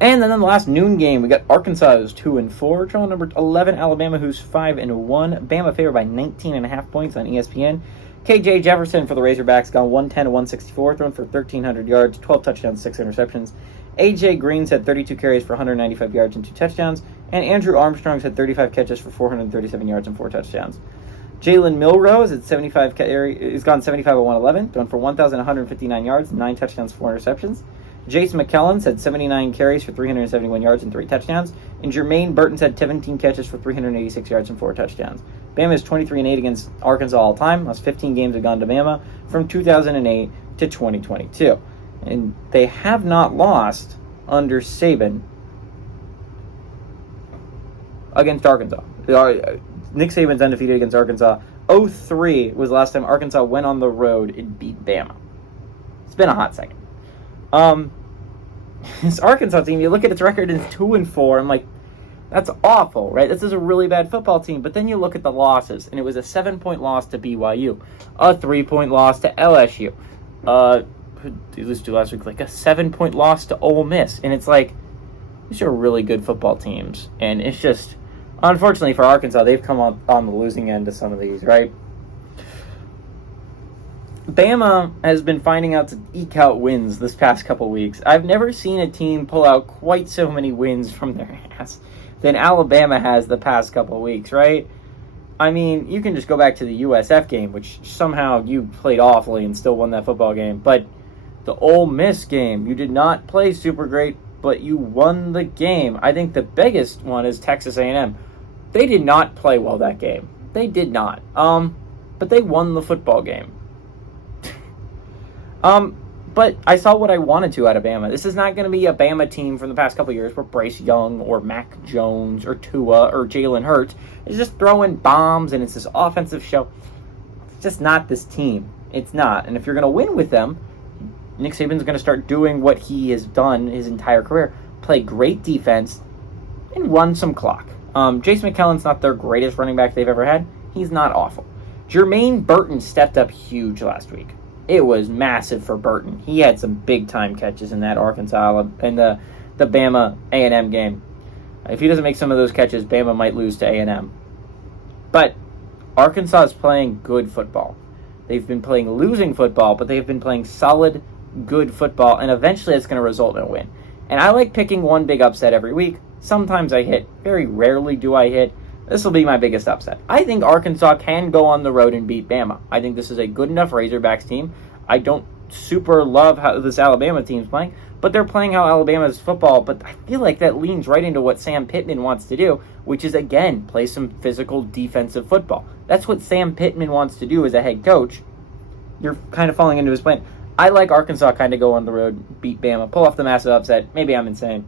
And then in the last noon game, we got Arkansas, who's 2-4, trailing number 11, Alabama, who's 5-1. Bama favored by 19.5 points on ESPN. KJ Jefferson for the Razorbacks gone 110-164, thrown for 1,300 yards, 12 touchdowns, 6 interceptions. AJ Green's had 32 carries for 195 yards and 2 touchdowns, and Andrew Armstrong's had 35 catches for 437 yards and 4 touchdowns. Jalen Milrose at 75 is gone 75-111, thrown for 1,159 yards, 9 touchdowns, 4 interceptions. Jace McKellen's had 79 carries for 371 yards and 3 touchdowns, and Jermaine Burton's had 17 catches for 386 yards and 4 touchdowns. Bama is 23-8 against Arkansas all time. Last 15 games have gone to Bama from 2008 to 2022. And they have not lost under Saban against Arkansas. Nick Saban's undefeated against Arkansas. 0-3 was the last time Arkansas went on the road and beat Bama. It's been a hot second. This Arkansas team, you look at its record, it's 2-4. I'm like, that's awful, right? This is a really bad football team. But then you look at the losses, and it was a 7-point loss to BYU, a 3-point loss to LSU. Who did they lose to last week? Like a 7-point loss to Ole Miss, and it's like, these are really good football teams, and it's just, unfortunately for Arkansas, they've come on the losing end of some of these, right? Bama has been finding out to eke out wins this past couple weeks. I've never seen a team pull out quite so many wins from their ass than Alabama has the past couple weeks, right? I mean, you can just go back to the USF game, which somehow you played awfully and still won that football game. But the Ole Miss game, you did not play super great, but you won the game. I think the biggest one is Texas A&M. They did not play well that game. They did not. But they won the football game. But I saw what I wanted to out of Bama. This is not going to be a Bama team from the past couple of years where Bryce Young or Mac Jones or Tua or Jalen Hurts is just throwing bombs and it's this offensive show. It's just not this team. It's not. And if you're going to win with them, Nick Saban's going to start doing what he has done his entire career. Play great defense and run some clock. Jace McKellen's not their greatest running back they've ever had. He's not awful. Jermaine Burton stepped up huge last week. It was massive for Burton. He had some big-time catches in that Arkansas and the Bama A&M game. If he doesn't make some of those catches, Bama might lose to A&M. But Arkansas is playing good football. They've been playing losing football, but they've been playing solid, good football, and eventually it's going to result in a win. And I like picking one big upset every week. Sometimes I hit. Very rarely do I hit. This will be my biggest upset. I think Arkansas can go on the road and beat Bama. I think this is a good enough Razorbacks team. I don't super love how this Alabama team's playing, but they're playing how Alabama's football. But I feel like that leans right into what Sam Pittman wants to do, which is, again, play some physical defensive football. That's what Sam Pittman wants to do as a head coach. You're kind of falling into his plan. I like Arkansas kind of go on the road, beat Bama, pull off the massive upset. Maybe I'm insane.